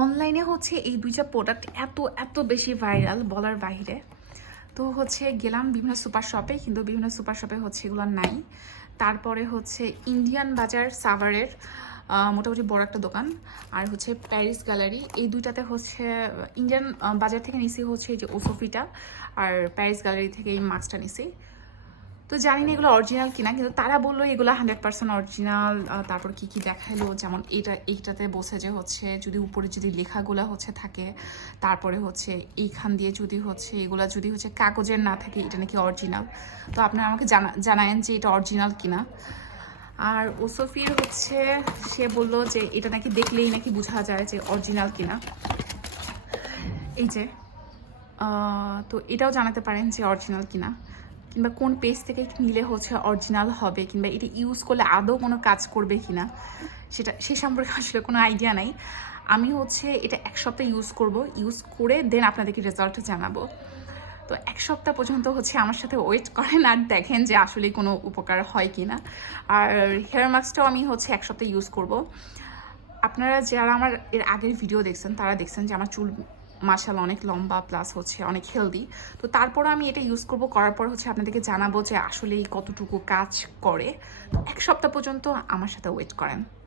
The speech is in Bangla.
অনলাইনে হচ্ছে এই দুইটা প্রোডাক্ট এত এত বেশি ভাইরাল বলার বাইরে। তো হচ্ছে গেলাম বিভিন্ন সুপার শপে, কিন্তু বিভিন্ন সুপার শপে হচ্ছে এগুলো নাই। তারপরে হচ্ছে ইন্ডিয়ান বাজার সাভারের মোটামুটি বড় একটা দোকান, আর হচ্ছে প্যারিস গ্যালারি, এই দুইটাতে হচ্ছে ইন্ডিয়ান বাজার থেকে নিছি হচ্ছে এই যে ওসোফিটা, আর প্যারিস গ্যালারি থেকে এই মাস্কটা নিছি। তো জানি না এগুলো অরিজিনাল কিনা, কিন্তু তারা বললো এগুলো 100% অরিজিনাল। তারপর কি কি দেখালো, যেমন এইটাতে বসে যে হচ্ছে যদি উপরে যদি লেখাগুলো হচ্ছে থাকে, তারপরে হচ্ছে এইখান দিয়ে যদি হচ্ছে এগুলা যদি হচ্ছে কাগজের না থাকে, এটা নাকি অরিজিনাল। তো আপনারা আমাকে জানায়েন যে এটা অরিজিনাল কিনা। আর ওসফির হচ্ছে সে বললো যে এটা নাকি দেখলেই নাকি বোঝা যায় যে অরিজিনাল কিনা। এই যে তো এটাও জানাতে পারেন যে অরিজিনাল কিনা, কিংবা কোন পেজ থেকে নিলে হচ্ছে অরিজিনাল হবে, কিংবা এটা ইউজ করলে আদৌ কোনো কাজ করবে কিনা, সে সম্পর্কে আসলে কোনো আইডিয়া নাই। আমি হচ্ছে এটা 1 সপ্তাহ ইউজ করে দেন আপনাদেরকে রেজাল্ট জানাবো। তো 1 সপ্তাহ পর্যন্ত হচ্ছে আমার সাথে ওয়েট করেন আর দেখেন যে আসলে কোনো উপকার হয় কিনা। আর হেয়ার মাস্কটাও আমি হচ্ছে 1 সপ্তাহ ইউজ করব। আপনারা যারা আমার এর আগের ভিডিও দেখছেন তারা দেখছেন যে আমার চুল মাশাআল্লাহ অনেক লম্বা, প্লাস হচ্ছে অনেক হেলদি। তো তারপর আমি এটা ইউজ করব, করার পর হচ্ছে আপনাদেরকে জানাবো যে আসলে কতটুকু কাজ করে। তো 1 সপ্তাহ পর্যন্ত আমার সাথে ওয়েট করেন।